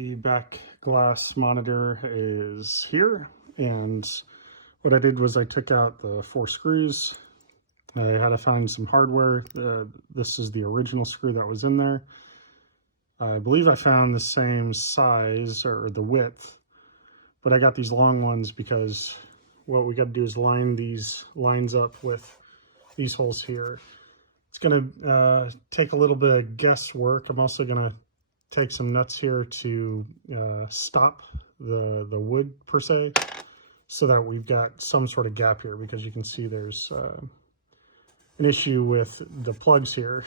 The back glass monitor is here, and what I did was I took out the 4 screws. I had to find some hardware. This is the original screw that was in there. I believe I found the same size or the width, but I got these long ones because what we got to do is line these lines up with these holes here. It's going to take a little bit of guesswork. I'm also going to take some nuts here to stop the wood per se, so that we've got some sort of gap here, because you can see there's an issue with the plugs here.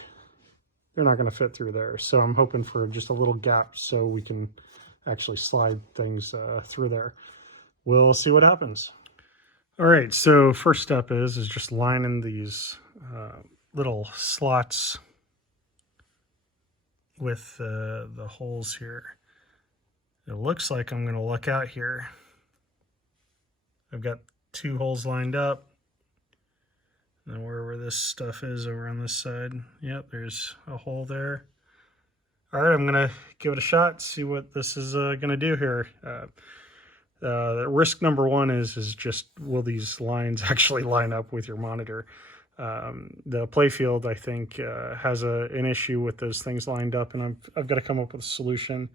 They're not going to fit through there, so I'm hoping for just a little gap so we can actually slide things through there. We'll see what happens. All right, so first step is just lining these little slots with the holes here. It looks like I'm going to look out here. I've got 2 holes lined up. And then wherever this stuff is over on this side, yep, there's a hole there. All right, I'm going to give it a shot, see what this is going to do here. Risk number 1 is just, will these lines actually line up with your monitor? The playfield, I think, has an issue with those things lined up, and I've got to come up with a solution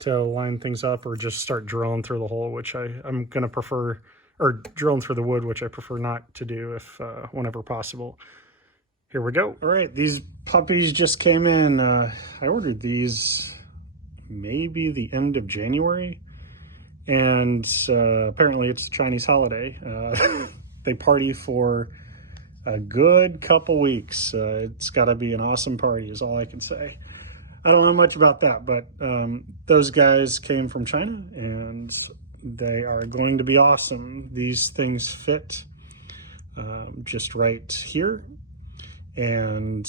to line things up, or just start drilling through the hole, which I'm going to prefer, or drilling through the wood, which I prefer not to do if whenever possible. Here we go. All right, these puppies just came in. I ordered these maybe the end of January, and apparently it's a Chinese holiday. They party for a good couple weeks. It's got to be an awesome party is all I can say. I don't know much about that, but those guys came from China, and they are going to be awesome. These things fit just right here, and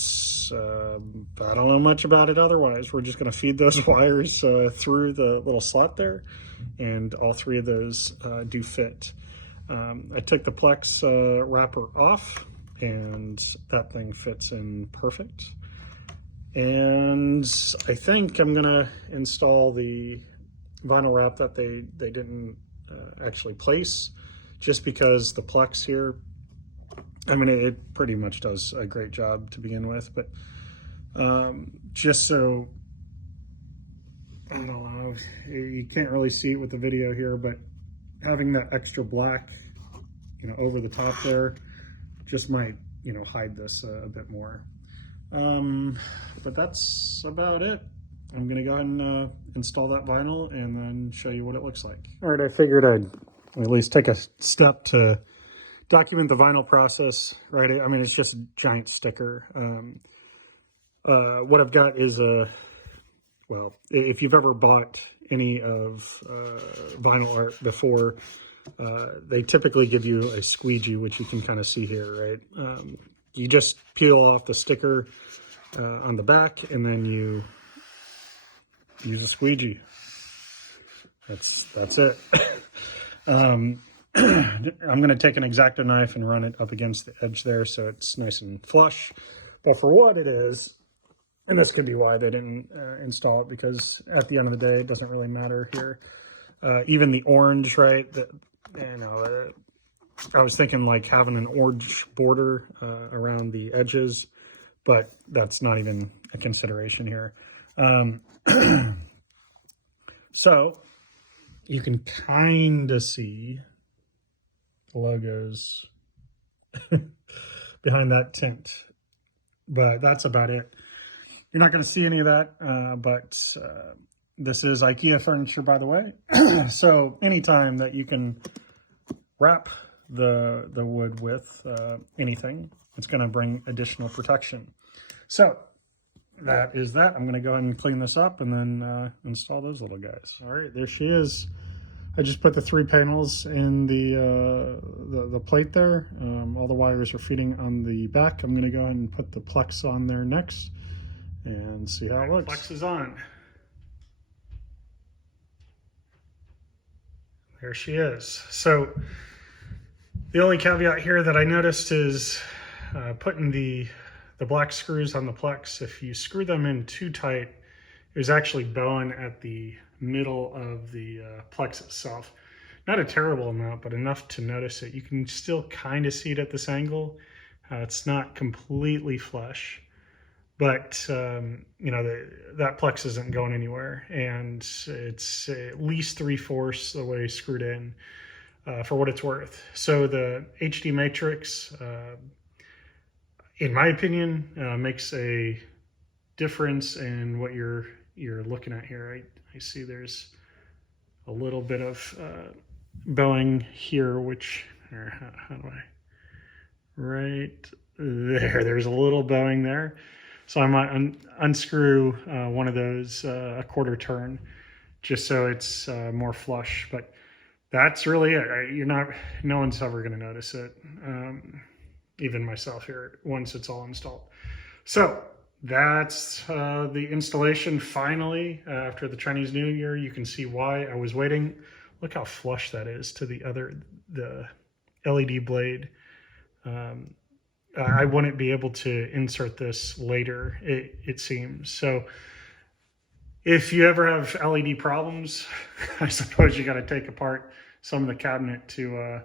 I don't know much about it otherwise. We're just going to feed those wires through the little slot there, and all 3 of those do fit. I took the Plex wrapper off, and that thing fits in perfect. And I think I'm gonna install the vinyl wrap that they didn't actually place, just because the Plex here, I mean, it pretty much does a great job to begin with, but just so, I don't know, you can't really see it with the video here, but having that extra black, over the top there, just might, hide this a bit more. But that's about it. I'm gonna go ahead and install that vinyl and then show you what it looks like. All right, I figured I'd at least take a step to document the vinyl process, right? I mean, it's just a giant sticker. What I've got is well, if you've ever bought any of vinyl art before, they typically give you a squeegee, which you can kind of see here, right? You just peel off the sticker on the back, and then you use a squeegee. That's it. I'm going to take an X-Acto knife and run it up against the edge there so it's nice and flush. But for what it is, and this could be why they didn't install it, because at the end of the day, it doesn't really matter here. Even the orange, right? I was thinking like having an orange border around the edges, but that's not even a consideration here. So you can kind of see the logos behind that tint, but that's about it. You're not going to see any of that, but this is IKEA furniture, by the way. So anytime that you can wrap the wood with anything, it's going to bring additional protection. So that is that. I'm going to go ahead and clean this up and then install those little guys. All right, there she is. I just put the 3 panels in the plate there. All the wires are feeding on the back. I'm going to go ahead and put the Plex on there next and see how it looks. Plex is on. There she is. So the only caveat here that I noticed is putting the black screws on the Plex. If you screw them in too tight, it was actually bowing at the middle of the plex itself. Not a terrible amount, but enough to notice it. You can still kind of see it at this angle. It's not completely flush, but you know, that plex isn't going anywhere, and it's at least 3/4 the way screwed in for what it's worth. So the HD matrix, in my opinion, makes a difference in what you're looking at here. I see there's a little bit of bowing here, which, or how do I, right there's a little bowing there. So I might unscrew one of those a quarter turn, just so it's more flush. But that's really it. No one's ever going to notice it, even myself here, once it's all installed. So that's the installation finally after the Chinese New Year. You can see why I was waiting. Look how flush that is to the LED blade. I wouldn't be able to insert this later, it seems. So if you ever have LED problems, I suppose you got to take apart some of the cabinet to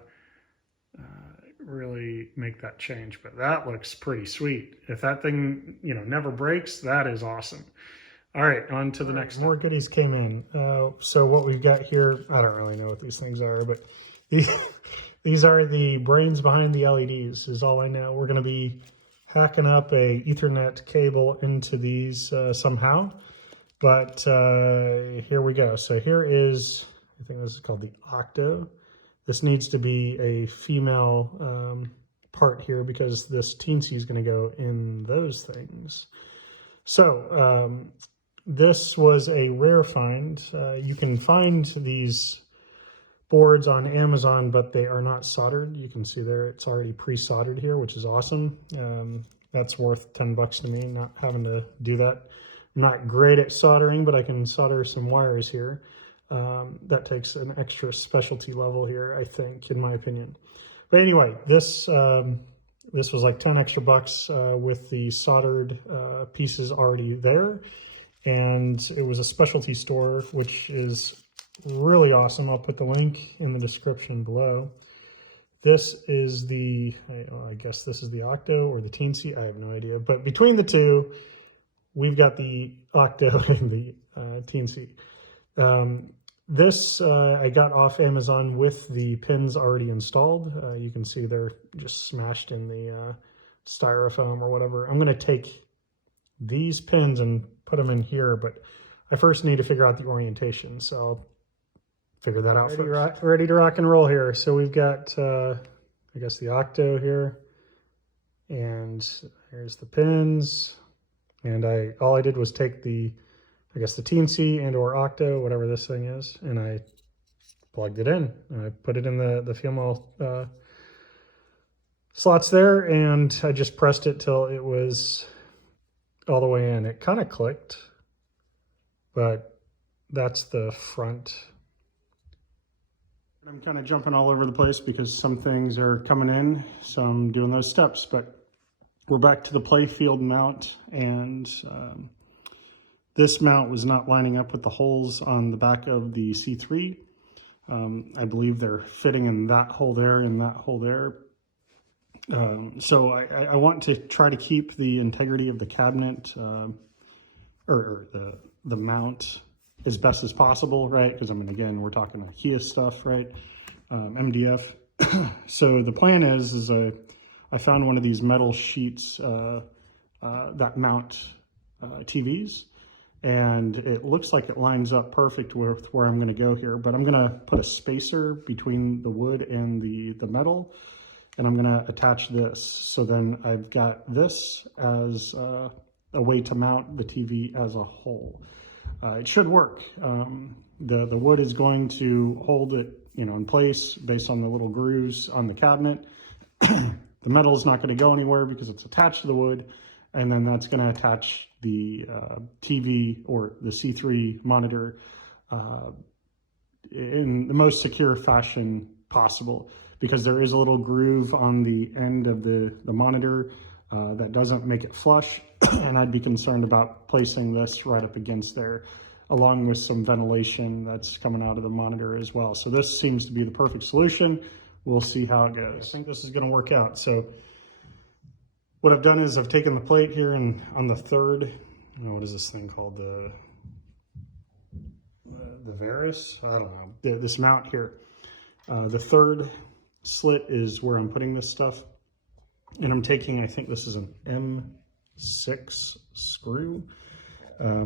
really make that change. But that looks pretty sweet. If that thing, you know, never breaks, that is awesome. All right, on to the next. More goodies came in. So what we've got here, I don't really know what these things are, but these are the brains behind the LEDs, is all I know. We're going to be hacking up a Ethernet cable into these somehow. But here we go. So here is, I think this is called the Octo. This needs to be a female part here because this teensy is going to go in those things. So this was a rare find. You can find these boards on Amazon, but they are not soldered. You can see there it's already pre-soldered here, which is awesome. That's worth $10 to me, not having to do that. I'm not great at soldering, but I can solder some wires here. That takes an extra specialty level here, I think, in my opinion. But anyway, this was like 10 extra bucks with the soldered pieces already there. And it was a specialty store, which is really awesome. I'll put the link in the description below. This is the, I guess this is the Octo or the Teensy, I have no idea. But between the two, we've got the Octo and the Teensy. This I got off Amazon with the pins already installed. You can see they're just smashed in the styrofoam or whatever. I'm going to take these pins and put them in here, but I first need to figure out the orientation. So I'll figure that out first. Ready to rock and roll here. So we've got, I guess, the Octo here. And there's the pins. And all I did was take the, I guess, the Teensy and or Octo, whatever this thing is, and I plugged it in. And I put it in the female slots there, and I just pressed it till it was all the way in. It kind of clicked, but that's the front. I'm kind of jumping all over the place because some things are coming in, so I'm doing those steps. But we're back to the playfield mount, and this mount was not lining up with the holes on the back of the C3. I believe they're fitting in that hole there and that hole there. So I want to try to keep the integrity of the cabinet or the mount as best as possible, right? Because I mean, again, we're talking IKEA stuff, right? MDF. So the plan is I found one of these metal sheets that mount TVs, and it looks like it lines up perfect with where I'm going to go here. But I'm going to put a spacer between the wood and the metal, and I'm going to attach this. So then I've got this as a way to mount the TV as a whole. It should work. The wood is going to hold it, you know, in place based on the little grooves on the cabinet. The metal is not going to go anywhere because it's attached to the wood, and then that's going to attach the TV or the C3 monitor in the most secure fashion possible, because there is a little groove on the end of the monitor that doesn't make it flush, and I'd be concerned about placing this right up against there. along with some ventilation that's coming out of the monitor as well. So this seems to be the perfect solution. We'll see how it goes. I think this is going to work out. So what I've done is I've taken the plate here and on the third, what is this thing called? The Varus? I don't know. This mount here. The third slit is where I'm putting this stuff. And I'm taking, I think this is an M6 screw.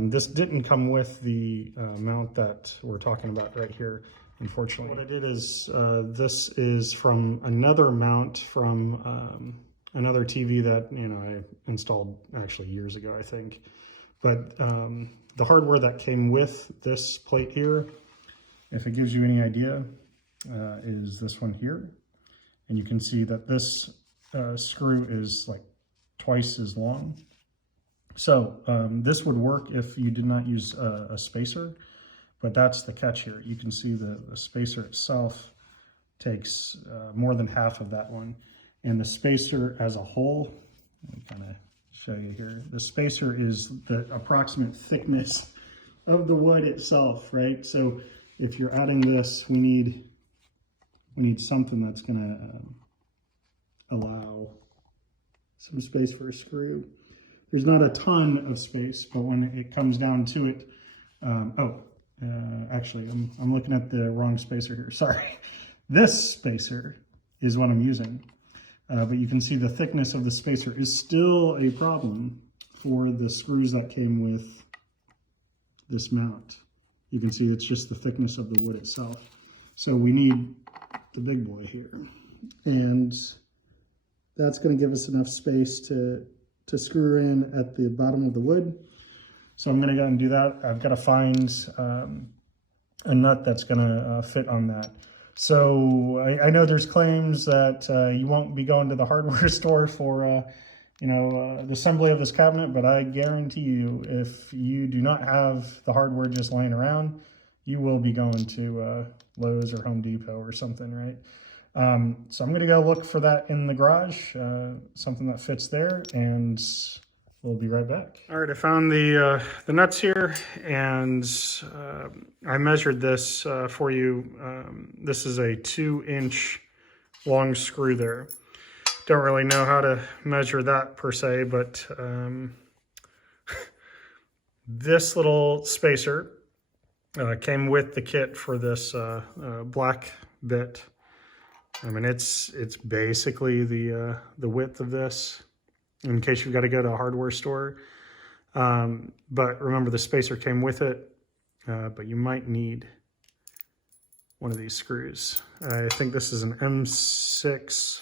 This didn't come with the mount that we're talking about right here, unfortunately. What I did is, this is from another mount from another TV that, I installed actually years ago, I think. But the hardware that came with this plate here, if it gives you any idea, is this one here. And you can see that this screw is like twice as long. So this would work if you did not use a spacer, but that's the catch here. You can see the spacer itself takes more than half of that one. And the spacer as a whole, let me kind of show you here. The spacer is the approximate thickness of the wood itself, right? So if you're adding this, we need something that's gonna allow some space for a screw. There's not a ton of space, but when it comes down to it, actually, I'm looking at the wrong spacer here. Sorry. This spacer is what I'm using. But you can see the thickness of the spacer is still a problem for the screws that came with this mount. You can see it's just the thickness of the wood itself. So we need the big boy here. And that's going to give us enough space to screw in at the bottom of the wood. So I'm going to go and do that. I've got to find a nut that's going to fit on that. So I know there's claims that you won't be going to the hardware store for the assembly of this cabinet, but I guarantee you, if you do not have the hardware just laying around, you will be going to Lowe's or Home Depot or something, right? So I'm going to go look for that in the garage, something that fits there, and we'll be right back. All right, I found the nuts here, and I measured this for you. This is a 2-inch long screw there. Don't really know how to measure that per se, but this little spacer came with the kit for this black bit. I mean, it's basically the width of this, in case you've got to go to a hardware store. But remember, the spacer came with it, but you might need one of these screws. I think this is an M6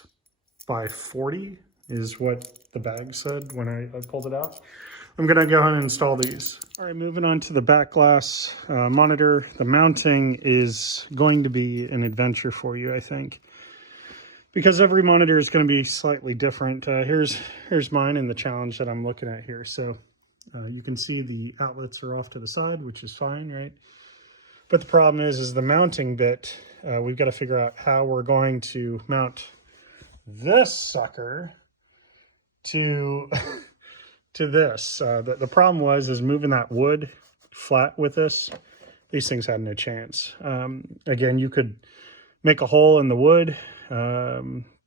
by 40 is what the bag said when I pulled it out. I'm gonna go ahead and install these. All right, moving on to the back glass monitor. The mounting is going to be an adventure for you, I think, because every monitor is going to be slightly different. Here's mine and the challenge that I'm looking at here. So you can see the outlets are off to the side, which is fine, right? But the problem is the mounting bit. We've got to figure out how we're going to mount this sucker to to this. The problem is moving that wood flat with this. These things had no chance. Again, you could make a hole in the wood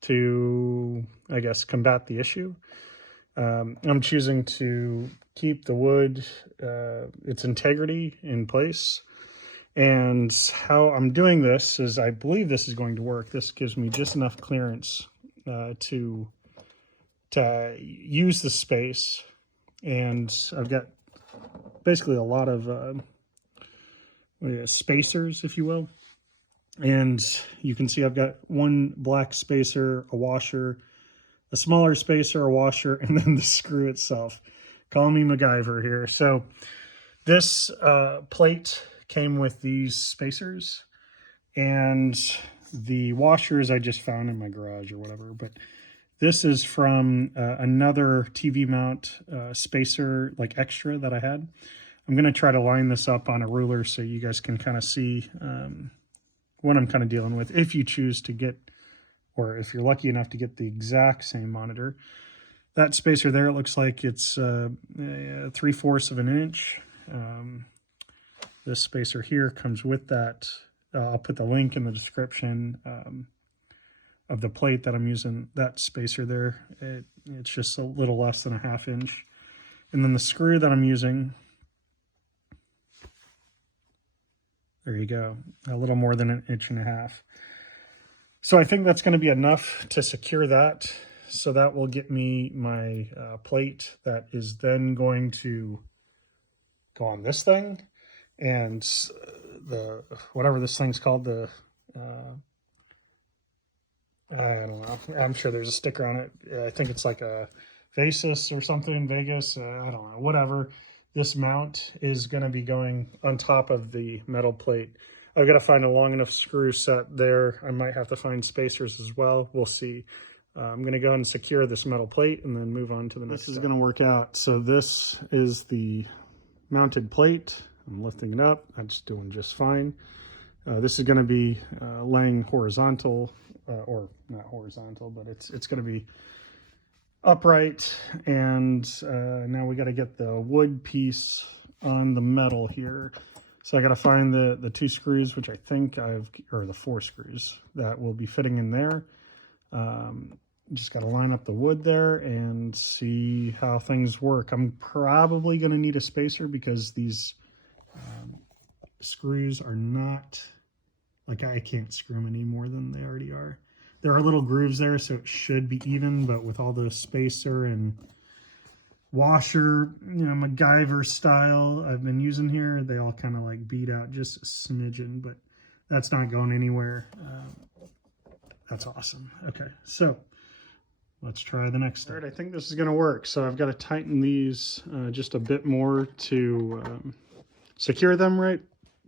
to, I guess, combat the issue. I'm choosing to keep the wood, its integrity in place. And how I'm doing this is, I believe this is going to work. This gives me just enough clearance to use the space. And I've got basically a lot of spacers, if you will. And you can see I've got one black spacer, a washer, a smaller spacer, a washer, and then the screw itself. Call me MacGyver here. So this plate came with these spacers, and the washers I just found in my garage or whatever. But this is from another TV mount spacer, like extra, that I had. I'm going to try to line this up on a ruler so you guys can kind of see what I'm kind of dealing with, if you choose to get, or if you're lucky enough to get the exact same monitor. That spacer there, it looks like it's 3/4 of an inch. this spacer here comes with that. I'll put the link in the description of the plate that I'm using, that spacer there. It's just a little less than a 1/2 inch. And then the screw that I'm using, there you go, a little more than 1.5 inches. So I think that's going to be enough to secure that. So that will get me my plate that is then going to go on this thing. And the, whatever this thing's called, the, I don't know. I'm sure there's a sticker on it. I think it's like a Vasis or something in Vegas. I don't know, whatever. This mount is going to be going on top of the metal plate. I've got to find a long enough screw set there. I might have to find spacers as well. We'll see. I'm going to go ahead and secure this metal plate and then move on to the next. This is going to work out. So this is the mounted plate. I'm lifting it up. It's doing just fine. This is going to be laying horizontal, or not horizontal, but it's going to be upright. And now we got to get the wood piece on the metal here. So I got to find the 2 screws, which I think or the 4 screws that will be fitting in there. Just got to line up the wood there and see how things work. I'm probably going to need a spacer because these screws are not, like, I can't screw them any more than they already are. There are little grooves there, so it should be even, but with all the spacer and washer, you know, MacGyver style I've been using here, they all kind of like beat out just a smidgen, but that's not going anywhere. That's awesome. Okay, so let's try the next step. All right, I think this is going to work. So I've got to tighten these just a bit more to secure them right,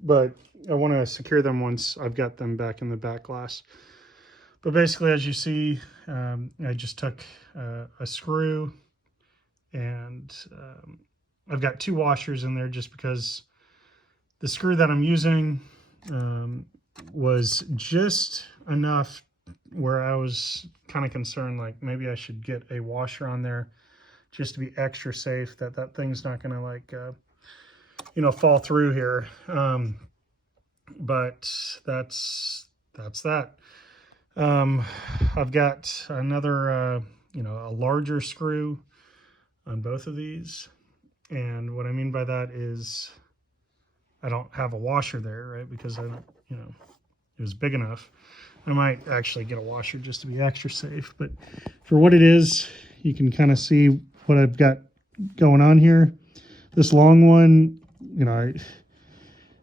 but I want to secure them once I've got them back in the back glass. But basically, as you see, I just took a screw, and I've got 2 washers in there just because the screw that I'm using was just enough where I was kind of concerned, like maybe I should get a washer on there just to be extra safe, that thing's not going to, like, you know, fall through here. But that's that. I've got another, you know, a larger screw on both of these. And what I mean by that is I don't have a washer there, right? Because I don't, you know, it was big enough. I might actually get a washer just to be extra safe. But for what it is, you can kind of see what I've got going on here. This long one, you know,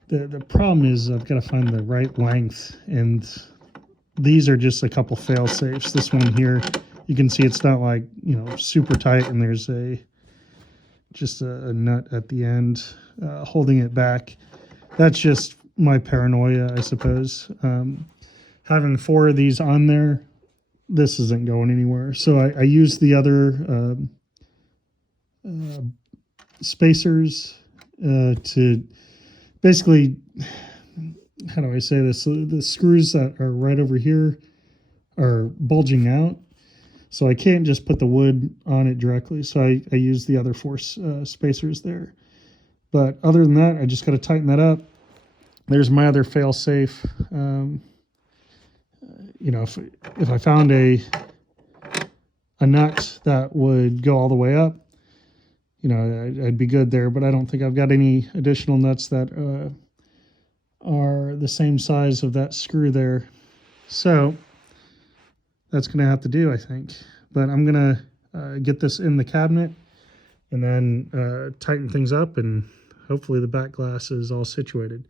the problem is I've got to find the right length, and these are just a couple fail safes. This one here, you can see it's not like, you know, super tight, and there's just a nut at the end holding it back. That's just my paranoia, I suppose. Having 4 of these on there, this isn't going anywhere. So I use the other spacers to basically, how do I say this? The screws that are right over here are bulging out. So I can't just put the wood on it directly. So I use the other 4 spacers there. But other than that, I just got to tighten that up. There's my other fail safe. You know, if I found a nut that would go all the way up, you know, I'd be good there. But I don't think I've got any additional nuts that are the same size of that screw there. So that's going to have to do, I think. But I'm going to get this in the cabinet and then tighten things up, and hopefully the back glass is all situated.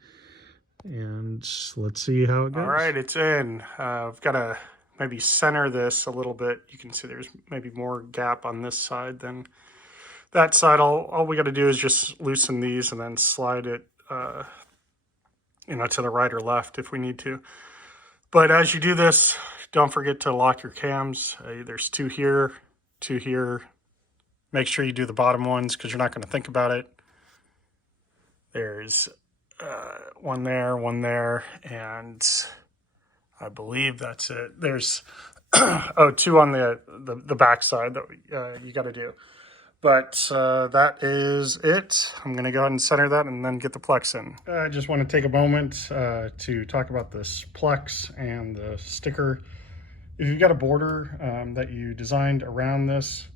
And let's see how it goes. All right, it's in. I've got to maybe center this a little bit. You can see there's maybe more gap on this side than that side. All we got to do is just loosen these and then slide it you know, to the right or left if we need to. But as you do this, don't forget to lock your cams. There's 2 here, 2 here. Make sure you do the bottom ones because you're not going to think about it. There's 1 there, and I believe that's it. There's 2 on the back side that you got to do. But that is it. I'm going to go ahead and center that and then get the plex in. I just want to take a moment to talk about this plex and the sticker. If you've got a border that you designed around this,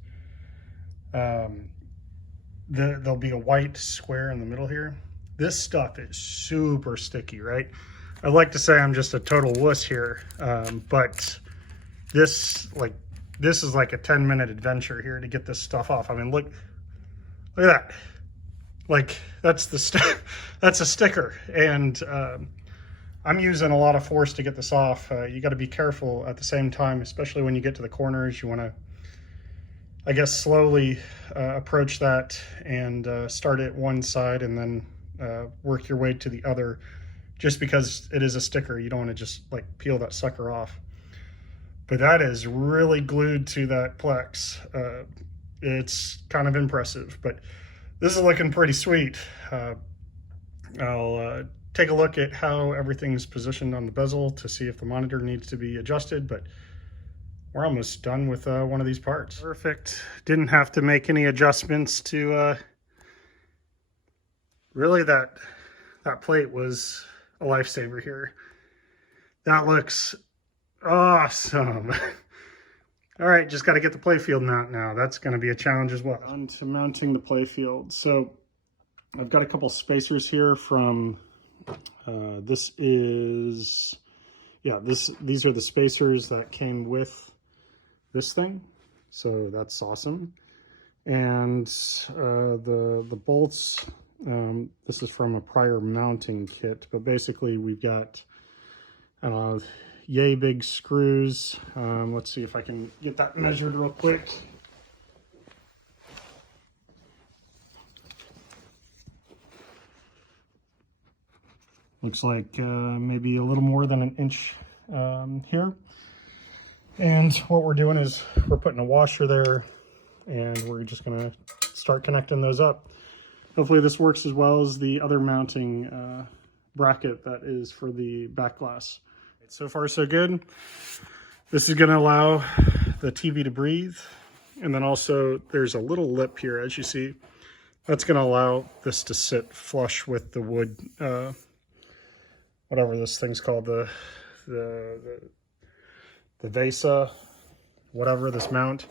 there'll be a white square in the middle here. This stuff is super sticky, right? I like to say I'm just a total wuss here, but this is like a 10-minute adventure here to get this stuff off. I mean, look at that. Like that's that's a sticker, and I'm using a lot of force to get this off. You got to be careful at the same time, especially when you get to the corners. You want to, I guess, slowly approach that and start at one side and then work your way to the other. Just because it is a sticker, you don't want to just like peel that sucker off. But that is really glued to that plex. It's kind of impressive, but this is looking pretty sweet. I'll take a look at how everything's positioned on the bezel to see if the monitor needs to be adjusted, but we're almost done with one of these parts. Perfect. Didn't have to make any adjustments to really that plate was a lifesaver here. That looks awesome. All right, just got to get the playfield mount now. That's going to be a challenge as well. On to mounting the playfield. So I've got a couple spacers here from these are the spacers that came with this thing. So that's awesome. And the bolts, this is from a prior mounting kit, but basically we've got, I don't know, yay big screws. Let's see if I can get that measured real quick. Looks like maybe a little more than an inch here. And what we're doing is we're putting a washer there, and we're just gonna start connecting those up. Hopefully this works as well as the other mounting bracket that is for the back glass. So far so good. This is gonna allow the TV to breathe. And then also there's a little lip here, as you see. That's gonna allow this to sit flush with the wood, whatever this thing's called, the Vesa, whatever, this mount.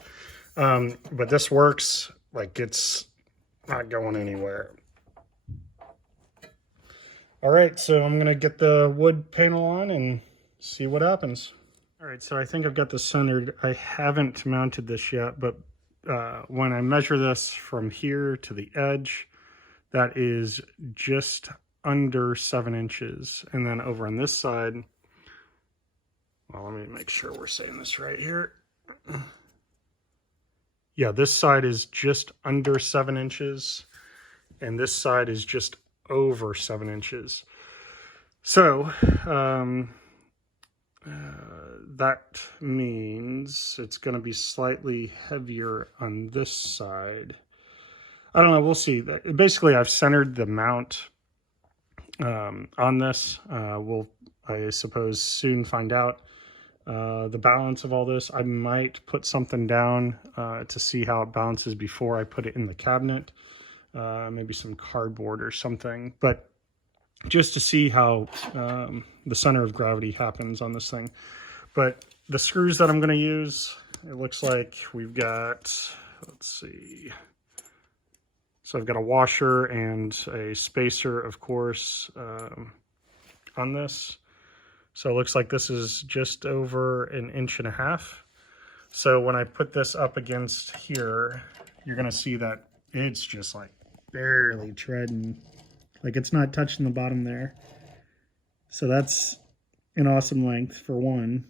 But this works, like it's not going anywhere. All right, so I'm gonna get the wood panel on and see what happens. All right, so I think I've got this centered. I haven't mounted this yet, but when I measure this from here to the edge, that is just under 7 inches. And then over on this side, well, let me make sure we're saying this right here. Yeah, this side is just under 7 inches, and this side is just over 7 inches. So, that means it's going to be slightly heavier on this side. I don't know, we'll see. Basically, I've centered the mount on this. We'll, I suppose, soon find out the balance of all this. I might put something down to see how it balances before I put it in the cabinet. Maybe some cardboard or something, but just to see how the center of gravity happens on this thing. But the screws that I'm going to use, it looks like we've got, let's see. So I've got a washer and a spacer, of course, on this. So it looks like this is just over 1.5 inches. So when I put this up against here, you're going to see that it's just like barely treading. Like it's not touching the bottom there. So that's an awesome length for one.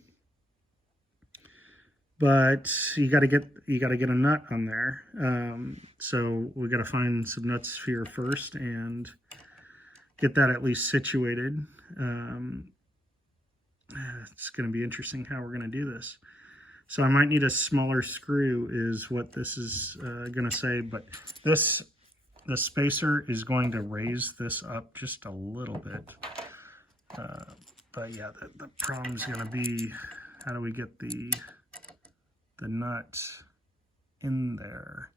But you got to get a nut on there. So we got to find some nuts here first and get that at least situated. It's going to be interesting how we're going to do this. So I might need a smaller screw is what this is going to say, but the spacer is going to raise this up just a little bit. But yeah, the problem is going to be, how do we get the nut in there?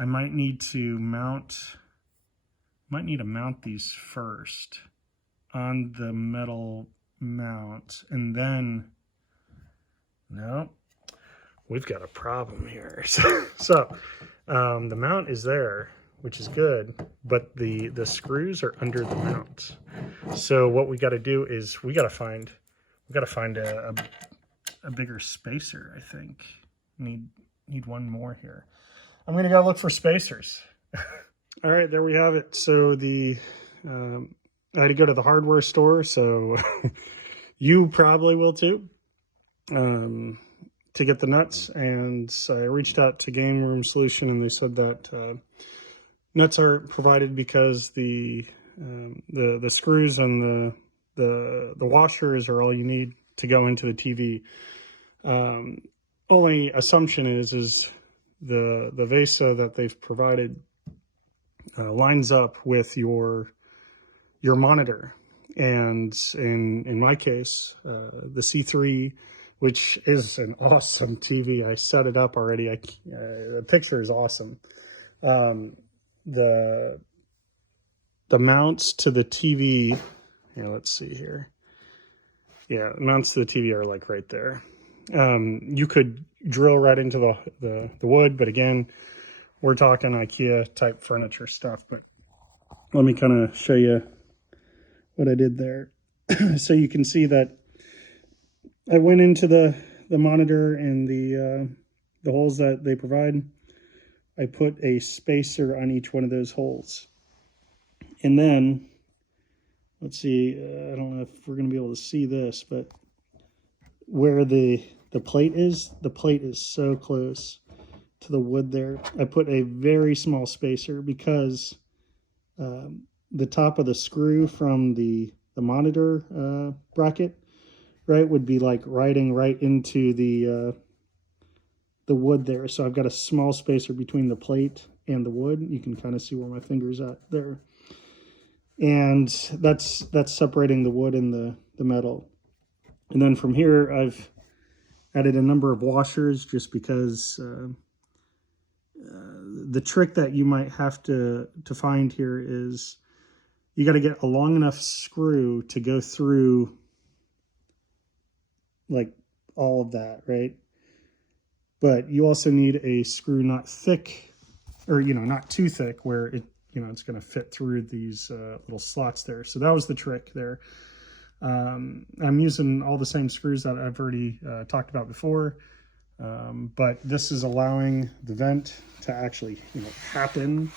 I might need to mount these first on the metal mount, and then, no, we've got a problem here. So the mount is there, which is good, but the screws are under the mount. So what we got to do is we got to find a bigger spacer. I think need one more here. I'm gonna go look for spacers. All right, there we have it. So I had to go to the hardware store, so you probably will too, to get the nuts. And I reached out to Game Room Solution, and they said that nuts aren't provided because the screws and the washers are all you need to go into the TV. Only assumption is the VESA that they've provided lines up with your monitor, and in my case, the C3, which is an awesome TV. I set it up already. The picture is awesome. The mounts to the TV. Yeah, let's see here. Yeah, the mounts to the TV are like right there. You could drill right into the wood, but again, we're talking IKEA type furniture stuff. But let me kind of show you what I did there. So you can see that I went into the monitor and the holes that they provide. I put a spacer on each one of those holes. And then, let's see, I don't know if we're going to be able to see this, but where the plate is so close to the wood there. I put a very small spacer because the top of the screw from the monitor bracket, right, would be like riding right into the wood there. So I've got a small spacer between the plate and the wood. You can kind of see where my finger's at there. And that's separating the wood and the metal. And then from here, I've added a number of washers just because the trick that you might have to find here is you got to get a long enough screw to go through like all of that, right? But you also need a screw not thick, or not too thick, where it's going to fit through these little slots there. So that was the trick there. I'm using all the same screws that I've already talked about before, but this is allowing the vent to actually happen.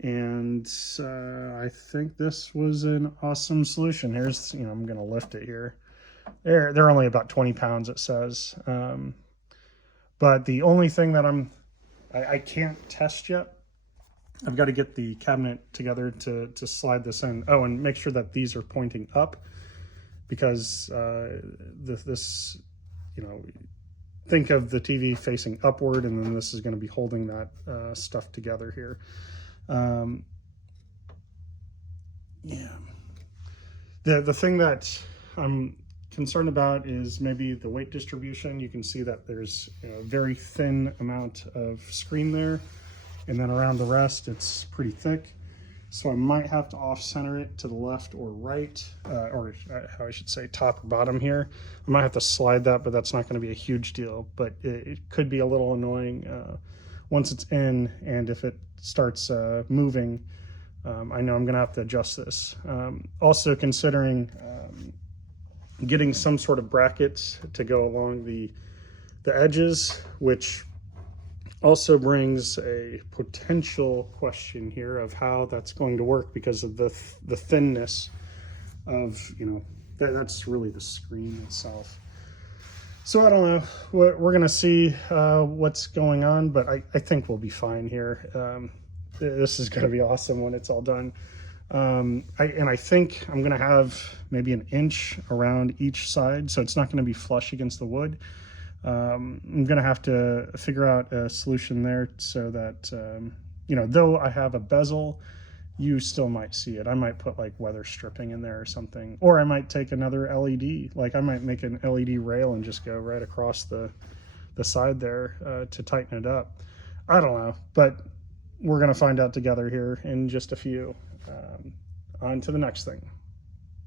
And I think this was an awesome solution. Here's, I'm going to lift it here. They're only about 20 pounds, it says. But the only thing that I can't test yet, I've got to get the cabinet together to slide this in. Oh, and make sure that these are pointing up, because this, think of the TV facing upward, and then this is going to be holding that stuff together here. Yeah. The thing that I'm concerned about is maybe the weight distribution. You can see that there's a very thin amount of screen there, and then around the rest it's pretty thick. So I might have to off-center it to the left or right, or how I should say top or bottom here. I might have to slide that, but that's not going to be a huge deal. But it could be a little annoying once it's in, and if it starts moving, I know I'm going to have to adjust this. Also considering getting some sort of brackets to go along the edges, which also brings a potential question here of how that's going to work because of the thinness of, that's really the screen itself. So I don't know, we're going to see what's going on, but I think we'll be fine here. This is going to be awesome when it's all done. I think I'm going to have maybe an inch around each side, so it's not going to be flush against the wood. I'm going to have to figure out a solution there so that, though I have a bezel, you still might see it. I might put like weather stripping in there or something, or I might take another LED, like I might make an LED rail and just go right across the side there to tighten it up. I don't know, but we're going to find out together here in just a few. On to the next thing.